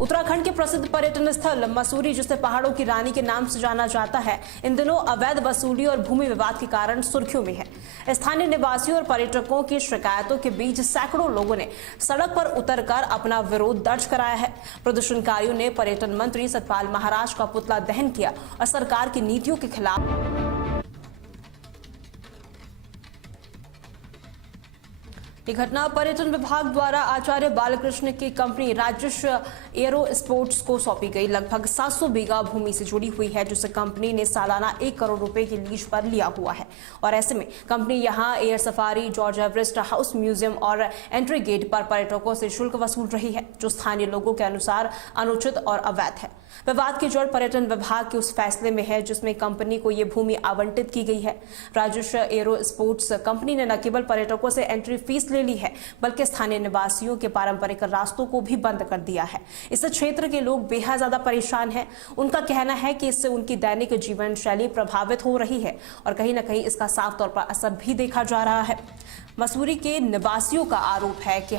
उत्तराखंड के प्रसिद्ध पर्यटन स्थल मसूरी, जिसे पहाड़ों की रानी के नाम से जाना जाता है, इन दिनों अवैध वसूली और भूमि विवाद के कारण सुर्खियों में है। स्थानीय निवासियों और पर्यटकों की शिकायतों के बीच सैकड़ों लोगों ने सड़क पर उतरकर अपना विरोध दर्ज कराया है। प्रदर्शनकारियों ने पर्यटन मंत्री सतपाल महाराज का पुतला दहन किया और सरकार की नीतियों के खिलाफ। ये घटना पर्यटन विभाग द्वारा आचार्य बालकृष्ण की कंपनी राजर्षि एरो स्पोर्ट्स को सौंपी गई लगभग 700 बीघा भूमि से जुड़ी हुई है, जिसे कंपनी ने सालाना 1 करोड़ रुपए की लीज पर लिया हुआ है। और ऐसे में कंपनी यहां air safari, George Everest house museum और एंट्री गेट पर पर्यटकों से शुल्क वसूल रही है, जो स्थानीय लोगों के अनुसार अनुचित और अवैध है। विवाद की जड़ पर्यटन विभाग के उस फैसले में है जिसमें कंपनी को ये भूमि आवंटित की गई है। राजर्षि एरो स्पोर्ट्स कंपनी ने न केवल पर्यटकों से एंट्री फीस ले ली है, बल्कि स्थानीय निवासियों के पारंपरिक रास्तों को भी बंद कर दिया है। इस क्षेत्र के लोग बेहद ज्यादा परेशान हैं। उनका कहना है कि इससे उनकी दैनिक जीवन शैली प्रभावित हो रही है और कहीं न कहीं इसका साफ तौर पर असर भी देखा जा रहा है। मसूरी के निवासियों का आरोप है कि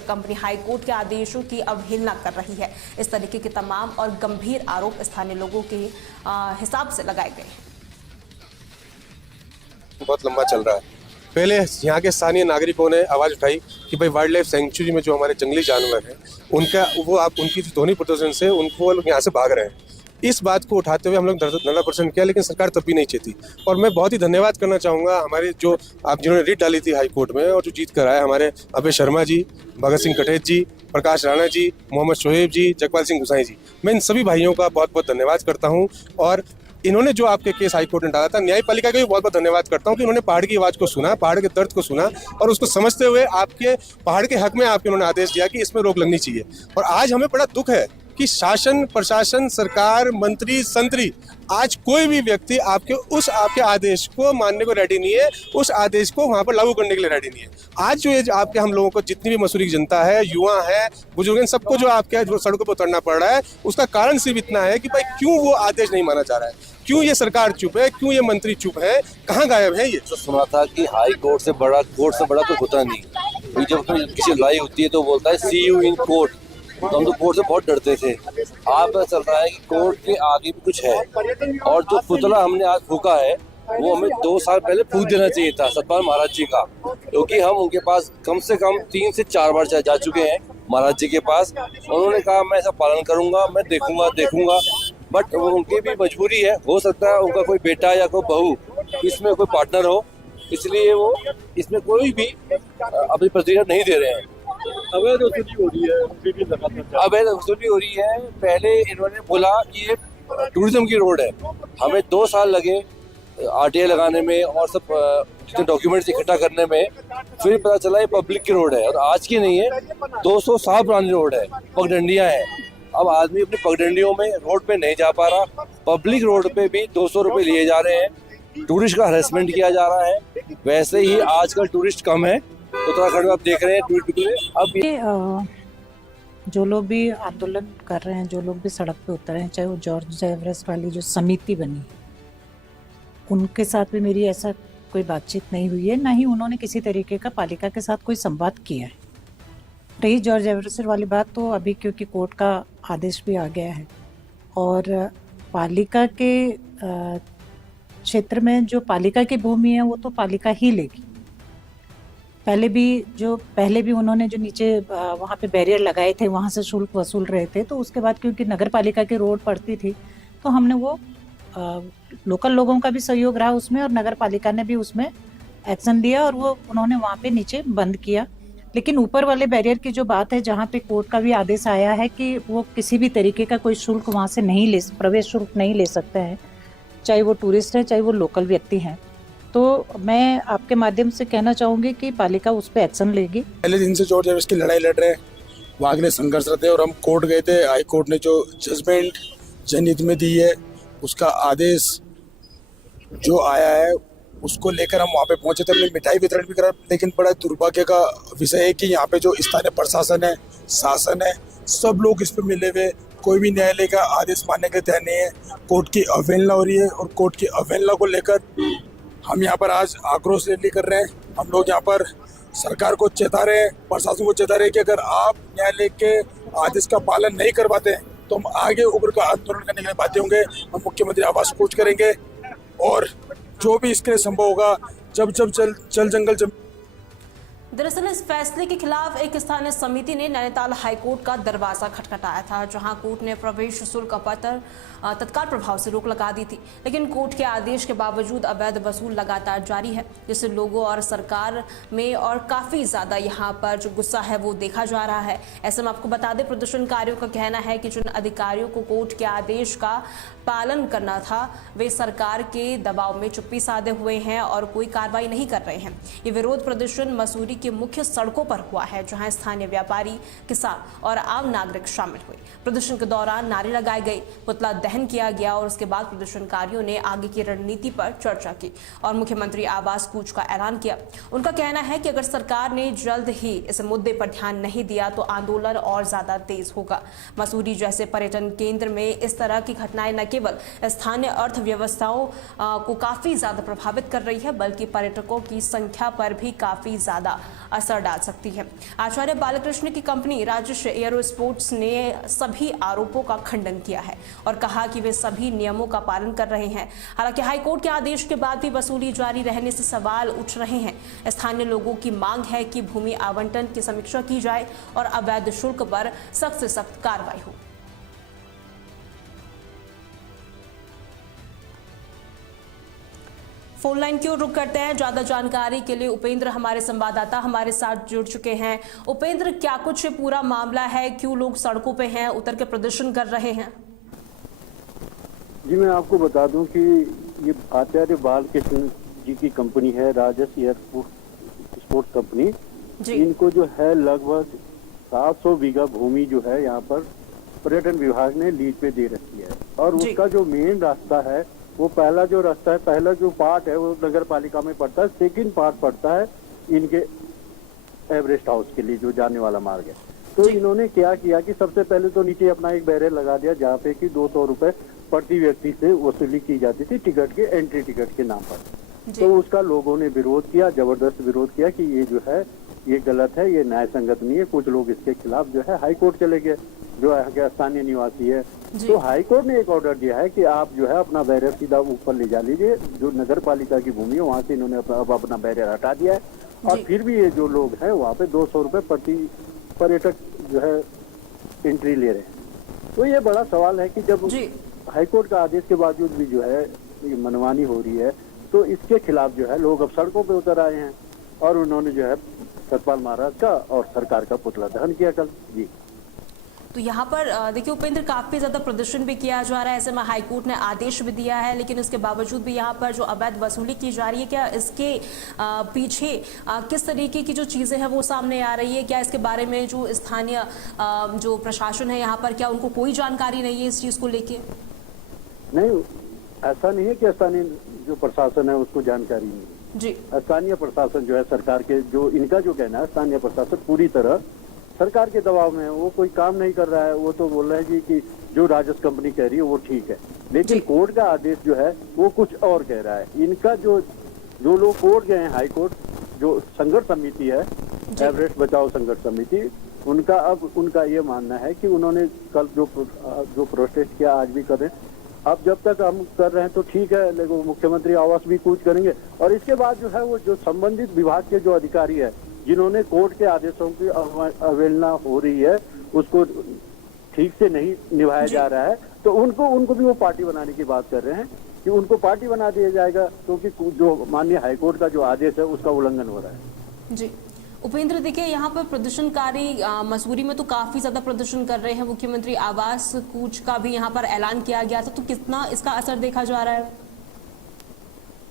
कंपनी हाईकोर्ट के आदेशों की अवहेलना कर रही है। इस तरीके के तमाम और गंभीर आरोप स्थानीय लोगों के हिसाब से लगाए गए हैं। बहुत लंबा चल रहा है। पहले यहाँ के स्थानीय नागरिकों ने आवाज उठाई कि भाई वाइल्ड लाइफ सेंचुरी में जो हमारे जंगली जानवर हैं उनकी ध्वनि प्रदर्शन से उनको लोग यहाँ से भाग रहे हैं। इस बात को उठाते हुए हम लोग धरना प्रदर्शन किया, लेकिन सरकार तब भी नहीं चाहती। और मैं बहुत ही धन्यवाद करना चाहूँगा हमारे जो आप जिन्होंने रिट डाली थी हाई कोर्ट में और जो जीत कर आए, हमारे अभय शर्मा जी, भगत सिंह कटेच जी, प्रकाश राणा जी, मोहम्मद शोएब जी, जगपाल सिंह गुसाई जी, मैं इन सभी भाइयों का बहुत बहुत धन्यवाद करता हूँ। और इन्होंने जो आपके केस हाईकोर्ट ने डाला था, न्यायपालिका का भी बहुत बहुत धन्यवाद करता हूँ कि उन्होंने पहाड़ की आवाज़ को सुना, पहाड़ के दर्द को सुना और उसको समझते हुए आपके पहाड़ के हक में आपके उन्होंने आदेश दिया कि इसमें रोक लगनी चाहिए। और आज हमें बड़ा दुख है कि शासन, प्रशासन, सरकार, मंत्री, संतरी, आज कोई भी व्यक्ति आपके आदेश को मानने को रेडी नहीं है, उस आदेश को वहां पर लागू करने के लिए रेडी नहीं है। आज जो ये आपके हम लोगों को जितनी भी मसूरी की जनता है, युवा है, बुजुर्ग, सबको जो आपके सड़कों पर उतरना पड़ रहा है, उसका कारण सिर्फ इतना है कि भाई क्यों वो आदेश नहीं माना जा रहा है, क्यों ये सरकार चुप है, क्यों ये मंत्री चुप है, कहाँ गायब है। ये तो सुना था कि हाई कोर्ट से बड़ा तो होता नहीं। जब किसी लड़ाई होती है तो बोलता है सी यू इन कोर्ट। तो हम तो कोर्ट से बहुत डरते थे। आप पता चल रहा है कि कोर्ट के आगे भी कुछ है। और जो पुतला हमने आज फूका है वो हमें 2 साल पहले फूक देना चाहिए था सतपाल महाराज जी का, क्योंकि हम उनके पास कम से कम 3 से 4 बार जा चुके हैं महाराज जी के पास। उन्होंने कहा मैं ऐसा पालन करूंगा, मैं देखूंगा, बट उनकी भी मजबूरी है। हो सकता है उनका कोई बेटा या कोई बहू इसमें कोई पार्टनर हो, इसलिए वो इसमें कोई भी अपनी प्रतिक्रिया नहीं दे रहे हैं। अवैध वसूली हो रही है, अवैध वसूली हो रही है। पहले इन्होंने बोला कि ये टूरिज्म की रोड है, हमें 2 साल लगे RTI लगाने में और सब जितने डॉक्यूमेंट्स इकट्ठा करने में, फिर पता चला ये पब्लिक की रोड है और आज की नहीं है, 200 साल पुरानी रोड है, पगडंडियां हैं। अब आदमी अपनी पगडंडियों में रोड पे नहीं जा पा रहा, पब्लिक रोड पे भी 200 रुपए लिए जा रहे हैं, टूरिस्ट का हरेसमेंट किया जा रहा है। वैसे ही आजकल टूरिस्ट कम है उत्तराखंड में, आप देख रहे हैं ट्वीट पे। अब जो लोग भी आंदोलन कर रहे हैं, जो लोग भी सड़क पे उतरे हैं, चाहे वो जॉर्ज एवरेस्ट वाली जो समिति बनी, उनके साथ भी मेरी ऐसा कोई बातचीत नहीं हुई है, ना ही उन्होंने किसी तरीके का पालिका के साथ कोई संवाद किया है। रही जॉर्ज एवरेस्ट वाली बात, तो अभी क्योंकि कोर्ट का आदेश भी आ गया है और पालिका के क्षेत्र में जो पालिका की भूमि है वो तो पालिका ही लेगी। पहले भी उन्होंने जो नीचे वहाँ पे बैरियर लगाए थे, वहाँ से शुल्क वसूल रहे थे, तो उसके बाद क्योंकि नगर पालिका की रोड पड़ती थी तो हमने वो लोकल लोगों का भी सहयोग रहा उसमें और नगर पालिका ने भी उसमें एक्शन लिया और वो उन्होंने वहाँ पे नीचे बंद किया। लेकिन ऊपर वाले बैरियर की जो बात है, जहाँ पे कोर्ट का भी आदेश आया है कि वो किसी भी तरीके का कोई शुल्क वहाँ से प्रवेश शुल्क नहीं ले सकते हैं, चाहे वो टूरिस्ट है चाहे वो लोकल व्यक्ति हैं। तो मैं आपके माध्यम से कहना चाहूँगी कि पालिका उस पर एक्शन लेगी। पहले दिन से जॉर्ज एवरेस्ट की लड़ाई लड़ रहे हैं, वहाँ के लिए संघर्ष रहते हैं और हम कोर्ट गए थे। हाई कोर्ट ने जो जजमेंट जनहित में दी है, उसका आदेश जो आया है उसको लेकर हम वहाँ पे पहुँचे थे। हमने मिठाई वितरण भी करा, लेकिन बड़ा दुर्भाग्य का विषय है कि यहाँ पे जो स्थानीय प्रशासन है, शासन है, सब लोग इस पे मिले हुए, कोई भी न्यायालय का आदेश मानने के तैयार नहीं है। कोर्ट की अवहेलना हो रही है और कोर्ट की अवहेलना को लेकर हम यहाँ पर आज आक्रोश रैली कर रहे हैं। हम लोग यहाँ पर सरकार को चेता रहे हैं, प्रशासन को चेता रहे हैं कि अगर आप न्यायालय के आदेश का पालन नहीं करवाते हैं तो हम आगे उग्र का आंदोलन करने के लिए बाध्य होंगे। हम मुख्यमंत्री आवास कूच करेंगे और जो भी इसके लिए संभव होगा, जब जल जंगल दरअसल इस फैसले के खिलाफ एक स्थानीय समिति ने नैनीताल हाईकोर्ट का दरवाजा खटखटाया था, जहां कोर्ट ने प्रवेश शुल्क पर तत्काल प्रभाव से रोक लगा दी थी। लेकिन कोर्ट के आदेश के बावजूद अवैध वसूल लगातार जारी है, जिससे लोगों और सरकार में और काफी ज्यादा यहां पर जो गुस्सा है वो देखा जा रहा है। ऐसे में आपको बता दें, प्रदर्शनकारियों का कहना है कि जिन अधिकारियों को कोर्ट के आदेश का पालन करना था वे सरकार के दबाव में चुप्पी साधे हुए हैं और कोई कार्रवाई नहीं कर रहे हैं। ये विरोध प्रदर्शन मसूरी के मुख्य सड़कों पर हुआ है, जहां स्थानीय व्यापारी, किसान और आम नागरिक शामिल हुए। प्रदर्शन के दौरान नारे लगाए गए, पुतला दहन किया गया और उसके बाद प्रदर्शनकारियों ने आगे की रणनीति पर चर्चा की और मुख्यमंत्री आवास कूच का ऐलान किया। उनका कहना है कि अगर सरकार ने जल्द ही इस मुद्दे पर ध्यान नहीं दिया तो आंदोलन और ज्यादा तेज होगा। मसूरी जैसे पर्यटन केंद्र में इस तरह की घटनाएं न केवल स्थानीय अर्थव्यवस्थाओं को काफी ज्यादा प्रभावित कर रही है, बल्कि पर्यटकों की संख्या पर भी काफी ज्यादा असर डाल सकती है। आचार्य बालकृष्ण की कंपनी राजश एरो स्पोर्ट्स ने सभी आरोपों का खंडन किया है और कहा कि वे सभी नियमों का पालन कर रहे हैं। हालांकि हाईकोर्ट के आदेश के बाद भी वसूली जारी रहने से सवाल उठ रहे हैं। स्थानीय लोगों की मांग है कि भूमि आवंटन की समीक्षा की जाए और अवैध शुल्क पर सख्त से सख्त कार्रवाई हो। फोन लाइन की ओर रुक करते हैं। ज्यादा जानकारी के लिए उपेंद्र हमारे संवाददाता हमारे साथ जुड़ चुके हैं। उपेंद्र, क्या कुछ पूरा मामला है, क्यों लोग सड़कों पे हैं, उतर के प्रदर्शन कर रहे हैं? जी, मैं आपको बता दूं कि ये आचार्य बालकृष्ण जी की कंपनी है, राजस एयरपोर्ट स्पोर्ट्स कंपनी। इनको जो है लगभग 700 बीघा भूमि जो है यहाँ पर पर्यटन विभाग ने लीज पे दे रखी है और उसका जो मेन रास्ता है वो पहला जो पार्ट है वो नगर पालिका में पड़ता है, सेकंड पार्ट पड़ता है इनके एवरेस्ट हाउस के लिए जो जाने वाला मार्ग है। तो इन्होंने क्या किया कि सबसे पहले तो नीचे अपना एक बैरियर लगा दिया जहाँ पे कि 200 रुपए प्रति व्यक्ति से वसूली की जाती थी टिकट के, एंट्री टिकट के नाम पर। तो उसका लोगों ने विरोध किया, जबरदस्त विरोध किया कि ये जो है ये गलत है, ये न्याय संगत नहीं है। कुछ लोग इसके खिलाफ जो है हाई कोर्ट चले गए, जो यहाँ के स्थानीय निवासी है। तो हाई कोर्ट ने एक ऑर्डर दिया है कि आप जो है अपना बैरियर सीधा ऊपर ले जा लीजिए। जो नगर पालिका की भूमि है वहाँ से इन्होंने अपना बैरियर हटा दिया है और फिर भी ये जो लोग हैं वहाँ पे 200 रुपए प्रति पर्यटक जो है एंट्री ले रहे हैं। तो ये बड़ा सवाल है कि जब हाई कोर्ट का आदेश के बावजूद भी जो है ये मनमानी हो रही है, तो इसके खिलाफ जो है लोग अब सड़कों पे उतर आए हैं और उन्होंने जो है सतपाल महाराज का और सरकार का पुतला दहन किया कल। जी, तो यहाँ पर देखिए उपेंद्र, काफी ज्यादा प्रदर्शन भी किया जा रहा है। ऐसे में हाईकोर्ट ने आदेश भी दिया है, लेकिन इसके बावजूद भी यहाँ पर जो अवैध वसूली की जा रही है, क्या इसके पीछे किस तरीके की जो चीजें हैं वो सामने आ रही है? क्या इसके बारे में जो स्थानीय जो प्रशासन है यहाँ पर, क्या उनको कोई जानकारी नहीं है इस चीज को लेके? नहीं, ऐसा नहीं है कि स्थानीय जो प्रशासन है उसको जानकारी नहीं है जी। स्थानीय प्रशासन जो है सरकार के, जो इनका जो कहना है, स्थानीय प्रशासन पूरी तरह सरकार के दबाव में है, वो कोई काम नहीं कर रहा है। वो तो बोल रहे हैं जी कि जो राजस कंपनी कह रही है वो ठीक है, लेकिन कोर्ट का आदेश जो है वो कुछ और कह रहा है। इनका जो लोग कोर्ट गए हैं, हाई कोर्ट, जो संघर्ष समिति है, एवरेस्ट बचाओ संघर्ष समिति, उनका ये मानना है कि उन्होंने कल जो प्रोटेस्ट किया आज भी कर रहे हैं। अब जब तक हम कर रहे हैं तो ठीक है, लेकिन मुख्यमंत्री आवास भी कूच करेंगे और इसके बाद जो है वो जो संबंधित विभाग के जो अधिकारी है जिन्होंने कोर्ट के आदेशों की अवहेलना हो रही है, उसको ठीक से नहीं निभाया जा रहा है, तो उनको भी वो पार्टी बनाने की बात कर रहे हैं कि उनको पार्टी बना दिया जाएगा, क्योंकि जो माननीय हाईकोर्ट का जो आदेश है उसका उल्लंघन हो रहा है। जी उपेंद्र, देखिए यहाँ पर प्रदर्शनकारी मसूरी में तो काफी ज्यादा प्रदर्शन कर रहे हैं। मुख्यमंत्री आवास कूच का भी यहाँ पर ऐलान किया गया था, तो कितना इसका असर देखा जा रहा है?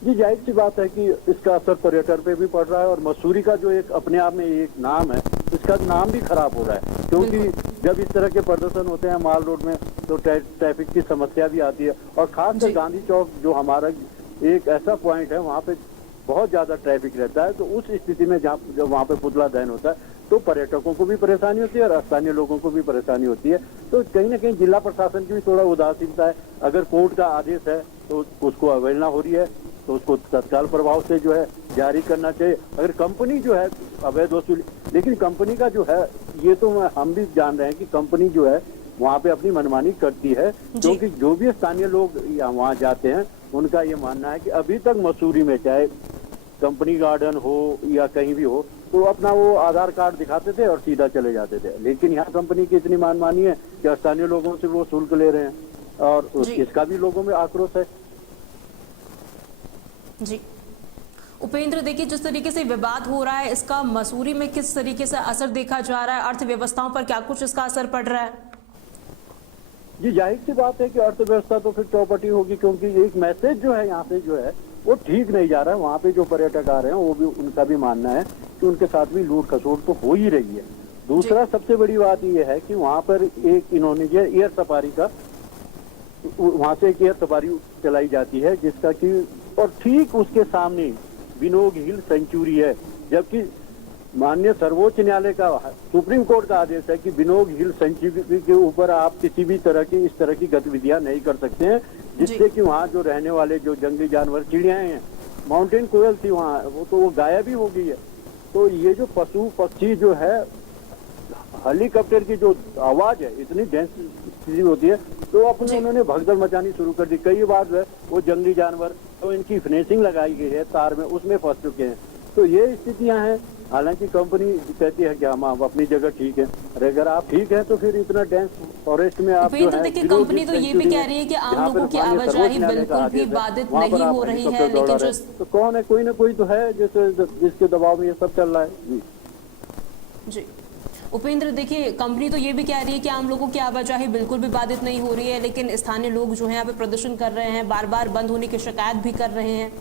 जी, जाहिर सी बात है कि इसका असर पर्यटन पे भी पड़ रहा है और मसूरी का जो एक अपने आप में एक नाम है, इसका नाम भी खराब हो रहा है, क्योंकि जब इस तरह के प्रदर्शन होते हैं माल रोड में तो ट्रैफिक की समस्या भी आती है और खासकर गांधी चौक जो हमारा एक ऐसा पॉइंट है वहाँ पे बहुत ज्यादा ट्रैफिक रहता है। तो उस स्थिति में जब वहाँ पे पुतला दहन होता है तो पर्यटकों को भी परेशानी होती है और स्थानीय लोगों को भी परेशानी होती है। तो कहीं ना कहीं जिला प्रशासन की भी थोड़ा उदासीनता है। अगर कोर्ट का आदेश है तो उसको अवहेलना हो रही है, तो उसको तत्काल प्रभाव से जो है जारी करना चाहिए। अगर कंपनी जो है अवैध वसूली, लेकिन कंपनी का जो है ये तो हम भी जान रहे हैं कि कंपनी जो है वहाँ पे अपनी मनमानी करती है, क्योंकि जो भी स्थानीय लोग वहाँ जाते हैं उनका ये मानना है कि अभी तक मसूरी में चाहे कंपनी गार्डन हो या कहीं भी हो तो अपना वो आधार कार्ड दिखाते थे और सीधा चले जाते थे, लेकिन यहाँ कंपनी की इतनी मनमानी है कि स्थानीय लोगों से वो शुल्क ले रहे हैं और इसका भी लोगों में आक्रोश है। जी उपेंद्र, देखिए जिस तरीके से विवाद हो रहा है इसका मसूरी में किस तरीके से असर देखा जा रहा है, अर्थव्यवस्थाओं पर क्या कुछ इसका असर पड़ रहा है? जी जाहिर सी बात है कि अर्थव्यवस्था तो फिर चौपटी होगी, क्योंकि एक मैसेज जो है यहाँ पे जो है वो ठीक नहीं जा रहा है। वहाँ पे जो पर्यटक आ रहे हैं वो भी, उनका भी मानना है कि उनके साथ भी लूट खसोट तो हो ही रही है। दूसरा सबसे बड़ी बात ये है कि वहाँ पर एक इन्होंने जो एयर सफारी का, वहाँ से एक एयर सफारी चलाई जाती है जिसका कि, और ठीक उसके सामने बिनोग हिल सेंचुरी है, जबकि माननीय सर्वोच्च न्यायालय का, सुप्रीम कोर्ट का आदेश है कि बिनोग हिल सेंचुरी के ऊपर आप किसी भी तरह की इस तरह की गतिविधियां नहीं कर सकते हैं, जिससे कि वहाँ जो रहने वाले जो जंगली जानवर, चिड़ियाएं हैं, माउंटेन कोयल थी वहाँ, वो गायब ही हो गई है। तो ये जो पशु पक्षी जो है, हेलीकॉप्टर की जो आवाज है इतनी डेंसिटी होती है, तो अपने उन्होंने भगदड़ मचानी शुरू कर दी। कई बार जो है वो जंगली जानवर, तो इनकी फिनिशिंग लगाई गई है तार में, उसमें फंस चुके हैं। तो ये स्थितियां हैं। हालांकि कंपनी कहती है कि हम अपनी जगह ठीक है, अगर आप ठीक है तो फिर इतना डेंस फॉरेस्ट में आप जो है, देखिए कंपनी तो ये भी कह रही है कि आम लोगों की आवाजाही बिल्कुल भी बाधित नहीं हो रही है, लेकिन जो तो कौन है, कोई ना कोई तो है जिसके दबाव में ये सब चल रहा है। जी उपेंद्र, देखिए कंपनी तो ये भी कह रही है कि आम लोगों की आवाजाही बिल्कुल भी बाधित नहीं हो रही है, लेकिन स्थानीय लोग जो है यहाँ पे प्रदर्शन कर रहे हैं, बार बार बंद होने की शिकायत भी कर रहे हैं।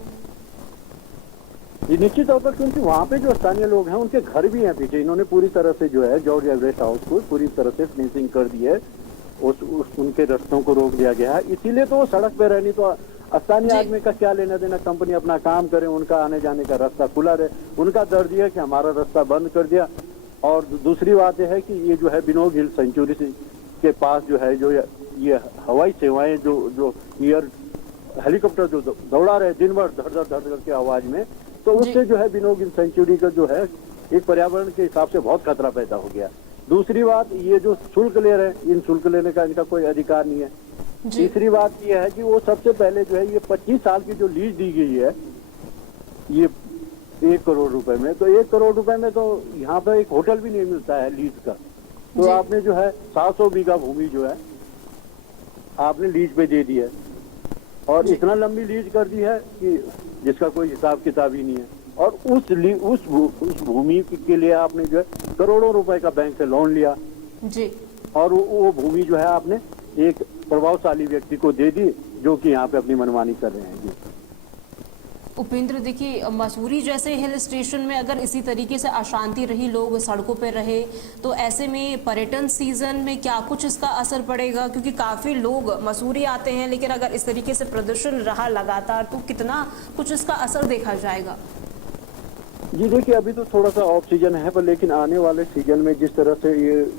ये निश्चित तौर पर, क्योंकि वहाँ पे जो स्थानीय लोग हैं उनके घर भी हैं पीछे। इन्होंने पूरी तरह से जो है जॉर्ज एवरेस्ट हाउस को पूरी तरह से फिनिशिंग कर दी है, उनके रास्तों को रोक दिया गया है, इसीलिए तो वो सड़क पे रहनी। तो स्थानीय आदमी का क्या लेना देना, कंपनी अपना काम करे, उनका आने जाने का रास्ता खुला रहे। उनका दर्द ये है कि हमारा रास्ता बंद कर दिया। और दूसरी बात यह है कि ये जो है बिनोग हिल सेंचुरी के पास जो है, जो ये हवाई सेवाएं जो एयर हेलीकॉप्टर जो दौड़ा रहे दिन भर धड़ धड़ धड़ की आवाज में, तो उससे जो है बिनोग हिल सेंचुरी का जो है एक पर्यावरण के हिसाब से बहुत खतरा पैदा हो गया। दूसरी बात, ये जो शुल्क ले रहे हैं, इन शुल्क लेने का इनका कोई अधिकार नहीं है। तीसरी बात ये है कि वो सबसे पहले जो है ये 25 साल की जो लीज दी गई है, ये 1 करोड़ रुपए में, तो 1 करोड़ रुपए में तो यहाँ पे एक होटल भी नहीं मिलता है लीज का। तो आपने जो है 700 बीघा भूमि जो है आपने लीज पे दे दी है, और इतना लंबी लीज कर दी है कि जिसका कोई हिसाब किताब ही नहीं है। और उस भूमि के लिए आपने जो है करोड़ों रुपए का बैंक से लोन लिया जी, और वो भूमि जो है आपने एक प्रभावशाली व्यक्ति को दे दी, जो कि यहाँ पे अपनी मनमानी कर रहे हैं। जी उपेंद्र, देखिए मसूरी जैसे हिल स्टेशन में अगर इसी तरीके से अशांति रही, लोग सड़कों पर रहे, तो ऐसे में पर्यटन सीजन में क्या कुछ इसका असर पड़ेगा? क्योंकि काफी लोग मसूरी आते हैं, लेकिन अगर इस तरीके से प्रदर्शन रहा लगातार तो कितना कुछ इसका असर देखा जाएगा? जी देखिए, अभी तो थोड़ा सा ऑफ सीजन है, पर लेकिन आने वाले सीजन में जिस तरह से ये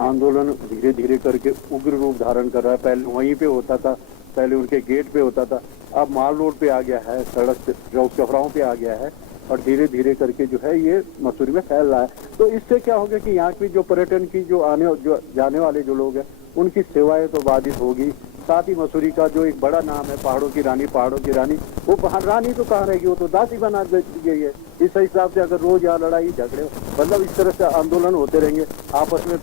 आंदोलन धीरे धीरे करके उग्र रूप धारण कर रहा है, पहले वहीं पे होता था, पहले उनके गेट पे होता था, अब माल रोड पे आ गया है, सड़क पे चौक चौराहों पे आ गया है, और धीरे धीरे करके जो है ये मसूरी में फैल रहा है। तो इससे क्या होगा कि यहाँ की जो पर्यटन की जो जाने वाले जो लोग हैं उनकी सेवाएं तो बाधित होगी। साथ ही मसूरी का जो एक बड़ा नाम है पहाड़ों की रानी, वो रानी तो कहाँ रहेगी, वो तो दासी बना दी गई है। इस हिसाब से अगर रोज यहाँ लड़ाई झगड़े, मतलब इस तरह से आंदोलन होते रहेंगे आपस में,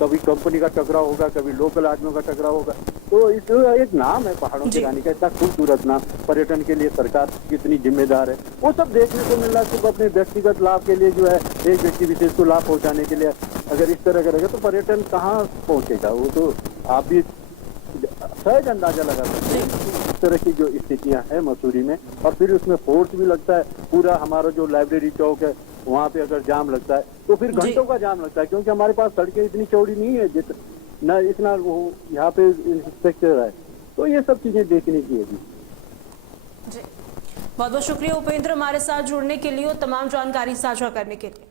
कभी कंपनी का टकराव होगा, कभी लोकल आदमियों का टकराव होगा। तो इस एक नाम है पहाड़ों की रानी का, इतना खूबसूरत नाम, पर्यटन के लिए सरकार कितनी जिम्मेदार है, वो सब देखने को मिल रहा है। सिर्फ अपने व्यक्तिगत लाभ के लिए जो है, एक व्यक्ति विशेष को लाभ पहुंचाने के लिए अगर इस तरह करेगा तो पर्यटन कहाँ पहुंचेगा? वो तो आप भी सहज अंदाजा लगा सकते हैं इस तरह की जो स्थितियां हैं मसूरी में। और फिर उसमें फोर्स भी लगता है, पूरा हमारा जो लाइब्रेरी चौक है वहाँ पे अगर जाम लगता है तो फिर घंटों का जाम लगता है, क्योंकि हमारे पास सड़कें इतनी चौड़ी नहीं है न इतना वो यहाँ पे इंफ्रास्ट्रक्चर है। तो ये सब चीजें देखने की है। जी बहुत बहुत शुक्रिया उपेंद्र, हमारे साथ जुड़ने के लिए और तमाम जानकारी साझा करने के लिए।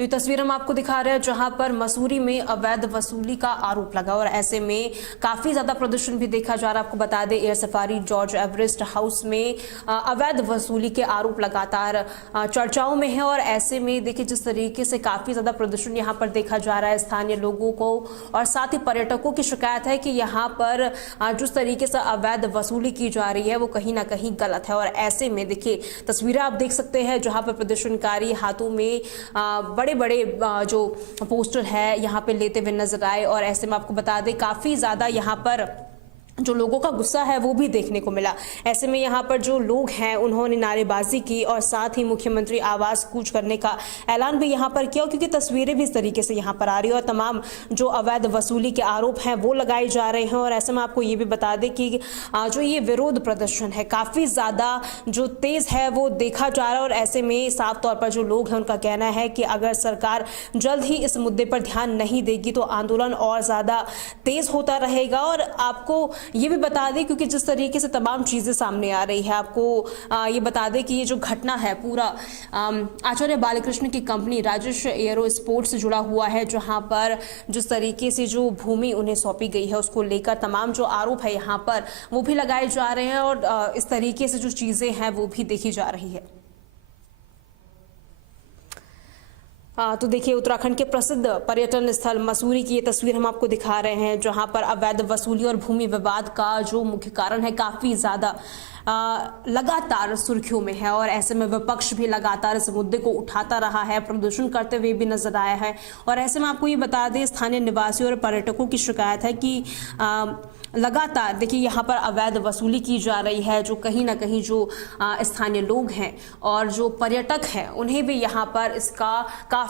तो ये तस्वीर हम आपको दिखा रहे हैं जहां पर मसूरी में अवैध वसूली का आरोप लगा और ऐसे में काफी ज्यादा प्रदर्शन भी देखा जा रहा है। आपको बता दें air safari George Everest house में अवैध वसूली के आरोप लगातार चर्चाओं में है और ऐसे में देखिए जिस तरीके से काफी ज्यादा प्रदर्शन यहां पर देखा जा रहा है स्थानीय लोगों को और साथ ही पर्यटकों की शिकायत है कि यहां पर जिस तरीके से अवैध वसूली की जा रही है वो कहीं ना कहीं गलत है। और ऐसे में देखिए तस्वीरें आप देख सकते हैं जहां पर प्रदर्शनकारी हाथों में बड़े बड़े जो पोस्टर है यहाँ पे लेते हुए नजर आए और ऐसे में आपको बता दें काफी ज्यादा यहाँ पर जो लोगों का गुस्सा है वो भी देखने को मिला। ऐसे में यहाँ पर जो लोग हैं उन्होंने नारेबाजी की और साथ ही मुख्यमंत्री आवास कूच करने का ऐलान भी यहाँ पर किया क्योंकि तस्वीरें भी इस तरीके से यहाँ पर आ रही है और तमाम जो अवैध वसूली के आरोप हैं वो लगाए जा रहे हैं। और ऐसे में आपको ये भी बता दें कि जो ये विरोध प्रदर्शन है काफी ज्यादा जो तेज है वो देखा जा रहा है और ऐसे में साफ तौर पर जो लोग हैं उनका कहना है कि अगर सरकार जल्द ही इस मुद्दे पर ध्यान नहीं देगी तो आंदोलन और ज्यादा तेज होता रहेगा। और आपको ये भी बता दें क्योंकि जिस तरीके से तमाम चीजें सामने आ रही है आपको ये बता दें कि ये जो घटना है पूरा आचार्य बालकृष्ण की कंपनी राजेश एरो स्पोर्ट्स से जुड़ा हुआ है जहां पर जिस तरीके से जो भूमि उन्हें सौंपी गई है उसको लेकर तमाम जो आरोप है यहाँ पर वो भी लगाए जा रहे हैं और इस तरीके से जो चीजें हैं वो भी देखी जा रही है। तो देखिए उत्तराखंड के प्रसिद्ध पर्यटन स्थल मसूरी की ये तस्वीर हम आपको दिखा रहे हैं जहां पर अवैध वसूली और भूमि विवाद का जो मुख्य कारण है काफी ज्यादा लगातार सुर्खियों में है और ऐसे में विपक्ष भी लगातार इस मुद्दे को उठाता रहा है, प्रदर्शन करते हुए भी नजर आया है। और ऐसे में आपको ये बता दें स्थानीय निवासियों और पर्यटकों की शिकायत है कि लगातार देखिए यहाँ पर अवैध वसूली की जा रही है जो कहीं ना कहीं जो स्थानीय लोग हैं और जो पर्यटक हैं उन्हें भी यहाँ पर इसका काफी